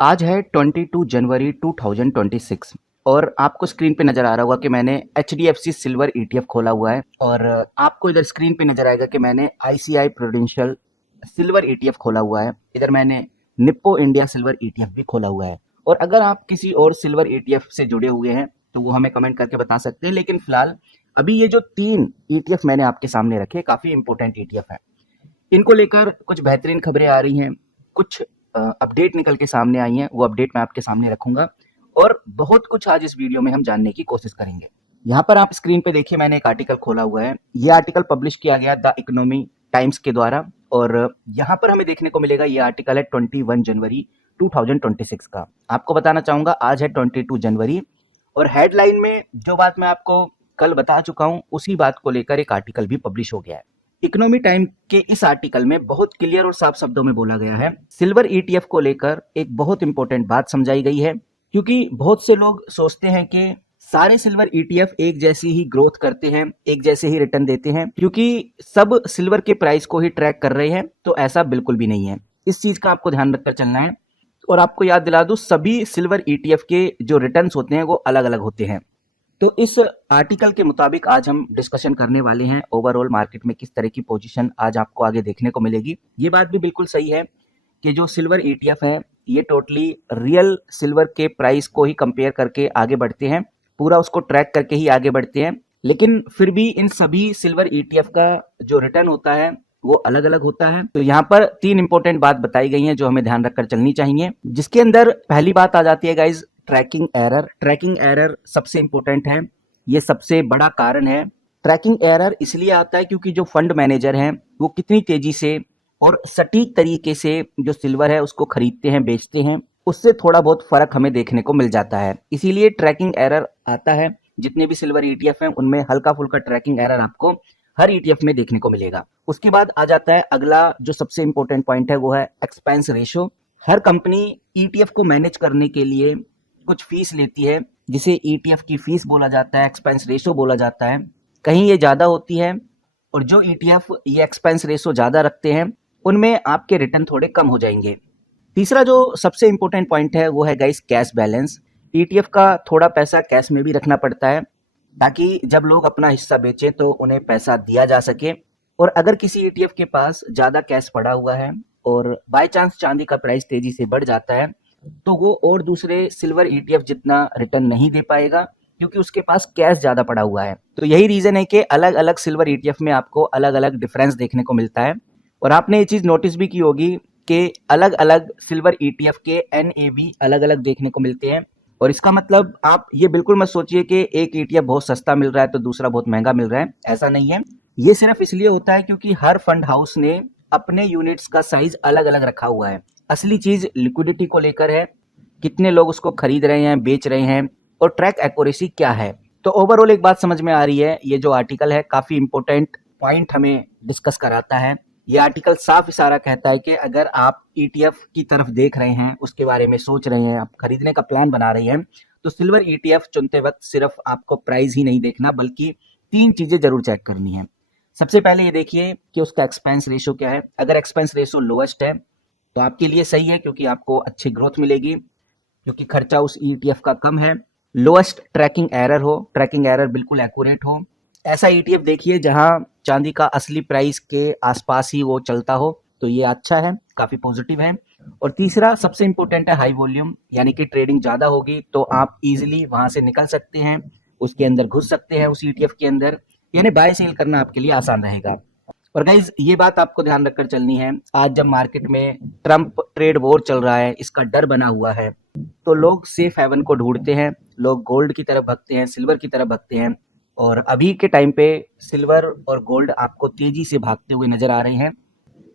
आज है 22 जनवरी 2026 और आपको स्क्रीन पे नज़र आ रहा होगा कि मैंने HDFC सिल्वर ETF खोला हुआ है और आपको इधर स्क्रीन पे नज़र आएगा कि मैंने ICICI प्रूडेंशियल सिल्वर ETF खोला हुआ है। इधर मैंने निप्पो इंडिया सिल्वर ETF भी खोला हुआ है। और अगर आप किसी और सिल्वर ETF से जुड़े हुए हैं तो वो हमें कमेंट करके बता सकते हैं। लेकिन फिलहाल अभी ये जो 3 ETF मैंने आपके सामने रखे, काफ़ी इंपॉर्टेंट ETF है। इनको लेकर कुछ बेहतरीन खबरें आ रही हैं, कुछ अपडेट निकल के सामने आई हैं, वो अपडेट मैं आपके सामने रखूंगा और बहुत कुछ आज इस वीडियो में हम जानने की कोशिश करेंगे। यहाँ पर आप स्क्रीन पे देखिए, मैंने एक आर्टिकल खोला हुआ है। ये आर्टिकल पब्लिश किया गया द इकोनॉमी टाइम्स के द्वारा और यहाँ पर हमें देखने को मिलेगा, ये आर्टिकल है 21 जनवरी 2026 का। आपको बताना चाहूंगा आज है 22 जनवरी और हेडलाइन में जो बात मैं आपको कल बता चुका हूँ उसी बात को लेकर एक आर्टिकल भी पब्लिश हो गया है। इकोनॉमी टाइम के इस आर्टिकल में बहुत क्लियर और साफ शब्दों में बोला गया है, सिल्वर ईटीएफ को लेकर एक बहुत इंपॉर्टेंट बात समझाई गई है। क्योंकि बहुत से लोग सोचते हैं कि सारे सिल्वर ईटीएफ एक जैसी ही ग्रोथ करते हैं, एक जैसे ही रिटर्न देते हैं क्योंकि सब सिल्वर के प्राइस को ही ट्रैक कर रहे हैं, तो ऐसा बिल्कुल भी नहीं है। इस चीज का आपको ध्यान रखकर चलना है। और आपको याद दिला दूं, सभी सिल्वर ईटीएफ के जो रिटर्न्स होते हैं वो अलग अलग होते हैं। तो इस आर्टिकल के मुताबिक आज हम डिस्कशन करने वाले हैं ओवरऑल मार्केट में किस तरह की पोजीशन आज आपको आगे देखने को मिलेगी। ये बात भी बिल्कुल सही है कि जो सिल्वर ईटीएफ है ये टोटली रियल सिल्वर के प्राइस को ही कंपेयर करके आगे बढ़ते हैं, पूरा उसको ट्रैक करके ही आगे बढ़ते हैं। लेकिन फिर भी इन सभी सिल्वर ईटीएफ का जो रिटर्न होता है वो अलग अलग होता है। तो यहाँ पर 3 इंपॉर्टेंट बात बताई गई हैं जो हमें ध्यान रखकर चलनी चाहिए, जिसके अंदर पहली बात आ जाती है guys, tracking error. Tracking error सबसे इंपॉर्टेंट है, ये सबसे बड़ा कारण है। ट्रैकिंग एरर इसलिए आता है क्योंकि जो फंड मैनेजर हैं वो कितनी तेजी से और सटीक तरीके से जो सिल्वर है उसको खरीदते हैं, बेचते हैं, उससे थोड़ा बहुत फर्क हमें देखने को मिल जाता है। इसीलिए ट्रैकिंग एरर आता है। जितने भी सिल्वर ईटीएफ हैं उनमें हल्का फुल्का ट्रैकिंग एरर आपको हर ईटीएफ में देखने को मिलेगा। उसके बाद आ जाता है अगला जो सबसे इंपॉर्टेंट पॉइंट है, वो है एक्सपेंस रेशो। हर कंपनी ईटीएफ को मैनेज करने के लिए कुछ फीस लेती है, जिसे ईटीएफ की फीस बोला जाता है, एक्सपेंस रेशो बोला जाता है। कहीं ये ज़्यादा होती है और जो ईटीएफ ये एक्सपेंस रेशो ज़्यादा रखते हैं उनमें आपके रिटर्न थोड़े कम हो जाएंगे। तीसरा जो सबसे इंपॉर्टेंट पॉइंट है वो है गाइस कैश बैलेंस। ईटीएफ का थोड़ा पैसा कैश में भी रखना पड़ता है ताकि जब लोग अपना हिस्सा बेचें तो उन्हें पैसा दिया जा सके। और अगर किसी ईटीएफ के पास ज़्यादा कैश पड़ा हुआ है और बाय चांस चांदी का प्राइस तेजी से बढ़ जाता है तो वो और दूसरे सिल्वर ईटीएफ जितना रिटर्न नहीं दे पाएगा क्योंकि उसके पास कैश ज़्यादा पड़ा हुआ है। तो यही रीज़न है कि अलग अलग सिल्वर ईटीएफ में आपको अलग अलग डिफरेंस देखने को मिलता है। और आपने ये चीज़ नोटिस भी की होगी कि अलग अलग सिल्वर ईटीएफ के एनएवी अलग अलग देखने को मिलते हैं। और इसका मतलब आप ये बिल्कुल मत सोचिए कि एक ईटीएफ बहुत सस्ता मिल रहा है तो दूसरा बहुत महंगा मिल रहा है, ऐसा नहीं है। ये सिर्फ इसलिए होता है क्योंकि हर फंड हाउस ने अपने यूनिट्स का साइज अलग अलग रखा हुआ है। असली चीज लिक्विडिटी को लेकर है, कितने लोग उसको खरीद रहे हैं, बेच रहे हैं, और ट्रैक एक्यूरेसी क्या है। तो ओवरऑल एक बात समझ में आ रही है, ये जो आर्टिकल है काफी इंपॉर्टेंट पॉइंट हमें डिस्कस कराता है। ये आर्टिकल साफ इशारा कहता है कि अगर आप ईटीएफ की तरफ देख रहे हैं, उसके बारे में सोच रहे हैं, आप खरीदने का प्लान बना रहे हैं, तो सिल्वर ईटीएफ चुनते वक्त सिर्फ आपको प्राइस ही नहीं देखना बल्कि 3 चीजें जरूर चेक करनी है। सबसे पहले ये देखिए कि उसका एक्सपेंस रेशो क्या है। अगर एक्सपेंस रेशो लोएस्ट है तो आपके लिए सही है क्योंकि आपको अच्छी ग्रोथ मिलेगी, क्योंकि खर्चा उस ईटीएफ का कम है। लोएस्ट ट्रैकिंग एरर हो, ट्रैकिंग एरर बिल्कुल एक्यूरेट हो, ऐसा ईटीएफ देखिए जहां चांदी का असली प्राइस के आसपास ही वो चलता हो, तो ये अच्छा है, काफी पॉजिटिव है। और तीसरा सबसे इंपॉर्टेंट है हाई वॉल्यूम, यानी कि ट्रेडिंग ज्यादा होगी तो आप इजीली वहां से निकल सकते हैं, उसके अंदर घुस सकते हैं, उस ईटीएफ के अंदर, यानी बाय सेल करना आपके लिए आसान रहेगा। और गाइज ये बात आपको ध्यान रखकर चलनी है, आज जब मार्केट में ट्रम्प ट्रेड वॉर चल रहा है, इसका डर बना हुआ है, तो लोग सेफ हेवन को ढूंढते हैं, लोग गोल्ड की तरफ भगते हैं, सिल्वर की तरफ भगते हैं। और अभी के टाइम पे सिल्वर और गोल्ड आपको तेजी से भागते हुए नजर आ रहे हैं।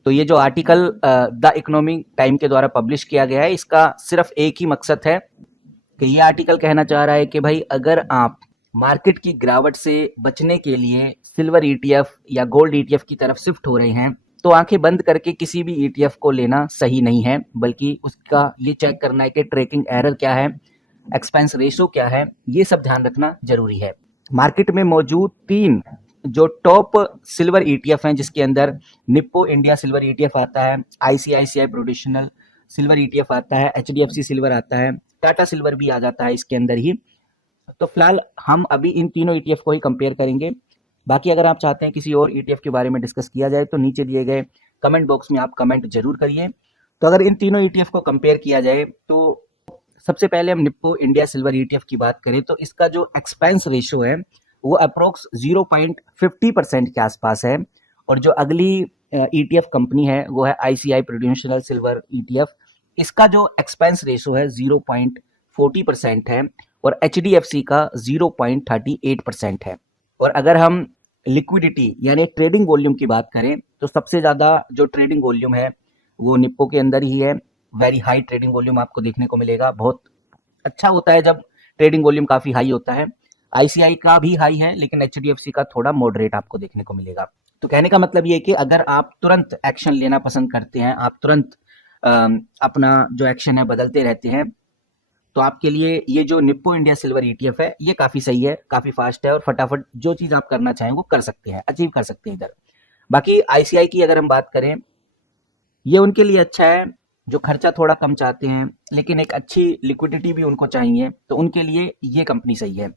तो ये जो आर्टिकल द इकोनॉमी टाइम के द्वारा पब्लिश किया गया है, इसका सिर्फ एक ही मकसद है कि ये आर्टिकल कहना चाह रहा है कि भाई अगर आप मार्केट की गिरावट से बचने के लिए सिल्वर ईटीएफ या गोल्ड ईटीएफ की तरफ शिफ्ट हो रहे हैं तो आंखें बंद करके किसी भी ईटीएफ को लेना सही नहीं है, बल्कि उसका ये चेक करना है कि ट्रैकिंग एरर क्या है, एक्सपेंस रेशो क्या है, ये सब ध्यान रखना जरूरी है। मार्केट में मौजूद 3 जो टॉप सिल्वर ईटीएफ हैं, जिसके अंदर निप्पो इंडिया सिल्वर ईटीएफ आता है, आईसीआईसीआई प्रूडेंशियल सिल्वर ईटीएफ आता है, एचडीएफसी सिल्वर आता है, टाटा सिल्वर भी आ जाता है इसके अंदर ही। तो फिलहाल हम अभी इन तीनों ईटीएफ को ही कंपेयर करेंगे। बाकी अगर आप चाहते हैं किसी और ईटीएफ के बारे में डिस्कस किया जाए तो नीचे दिए गए कमेंट बॉक्स में आप कमेंट जरूर करिए। तो अगर इन तीनों ईटीएफ को कंपेयर किया जाए तो सबसे पहले हम निप्पो इंडिया सिल्वर ईटीएफ की बात करें तो इसका जो एक्सपेंस रेशो है वो अप्रोक्स 0.50% के आसपास है। और जो अगली ईटीएफ कंपनी है वो है आईसीआई प्रूडेंशियल सिल्वर ईटीएफ। इसका जो एक्सपेंस रेशो है 0.40% है और एचडीएफसी का 0.38% है। और अगर हम लिक्विडिटी यानी ट्रेडिंग वॉल्यूम की बात करें तो सबसे ज़्यादा जो ट्रेडिंग वॉल्यूम है वो निप्पो के अंदर ही है। वेरी हाई ट्रेडिंग वॉल्यूम आपको देखने को मिलेगा। बहुत अच्छा होता है जब ट्रेडिंग वॉल्यूम काफ़ी हाई होता है। आईसीआई का भी हाई है लेकिन एचडीएफसी का थोड़ा मॉडरेट आपको देखने को मिलेगा। तो कहने का मतलब ये है कि अगर आप तुरंत एक्शन लेना पसंद करते हैं, आप तुरंत अपना जो एक्शन है बदलते रहते हैं, तो आपके लिए ये जो निप्पो इंडिया सिल्वर ईटीएफ है ये काफ़ी सही है, काफ़ी फास्ट है और फटाफट जो चीज़ आप करना चाहें वो कर सकते हैं, अचीव कर सकते हैं इधर। बाकी आईसीआई की अगर हम बात करें, ये उनके लिए अच्छा है जो खर्चा थोड़ा कम चाहते हैं लेकिन एक अच्छी लिक्विडिटी भी उनको चाहिए, तो उनके लिए ये कंपनी सही है।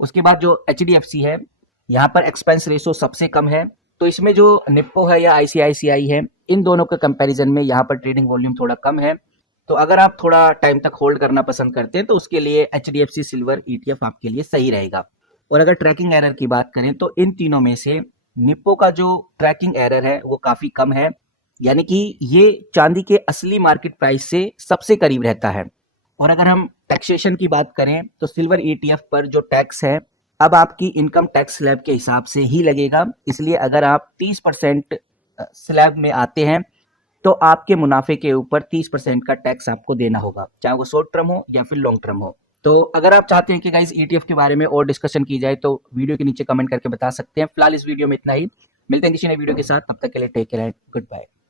उसके बाद जो एचडीएफसी है, यहाँ पर एक्सपेंस रेशो सबसे कम है। तो इसमें जो निप्पो है या आईसीआईसीआई है, इन दोनों के कंपैरिजन में यहाँ पर ट्रेडिंग वॉल्यूम थोड़ा कम है। तो अगर आप थोड़ा टाइम तक होल्ड करना पसंद करते हैं तो उसके लिए एचडीएफसी सिल्वर ईटीएफ आपके लिए सही रहेगा। और अगर ट्रैकिंग एरर की बात करें तो इन तीनों में से निप्पो का जो ट्रैकिंग एरर है वो काफ़ी कम है, यानी कि ये चांदी के असली मार्केट प्राइस से सबसे करीब रहता है। और अगर हम टैक्सेशन की बात करें तो सिल्वर ईटीएफ पर जो टैक्स है अब आपकी इनकम टैक्स स्लैब के हिसाब से ही लगेगा। इसलिए अगर आप 30% स्लैब में आते हैं तो आपके मुनाफे के ऊपर 30% का टैक्स आपको देना होगा, चाहे वो शॉर्ट टर्म हो या फिर लॉन्ग टर्म हो। तो अगर आप चाहते हैं कि गाइस ईटीएफ के बारे में और डिस्कशन की जाए तो वीडियो के नीचे कमेंट करके बता सकते हैं। फिलहाल इस वीडियो में इतना ही, मिलते हैं किसी नए वीडियो के साथ, तब तक के लिए take care and good bye.